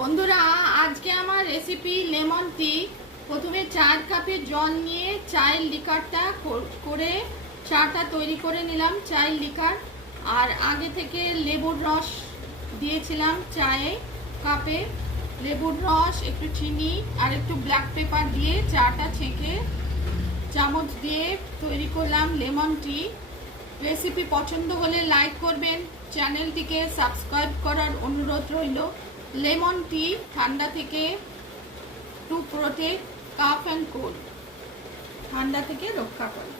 বন্ধুরা, আজকে আমার রেসিপি লেমন টি। প্রথমে 4 কাপের জল নিয়ে চায়ের লিকারটা করে চাটা তৈরি করে নিলাম। চায়ের লিকার আর আগে থেকে লেবুর রস দিয়েছিলাম চায়ে কাপে। লেবুর রস, একটু চিনি আর একটু ব্ল্যাক পেপার দিয়ে চাটা ছেঁকে চামচ দিয়ে তৈরি করলাম লেমন টি। রেসিপি পছন্দ হলে লাইক করবেন, চ্যানেলটিকে সাবস্ক্রাইব করার অনুরোধ রইল। লেমন টি ঠান্ডা থেকে to protect calf and cold, ঠান্ডা থেকে রক্ষা করে।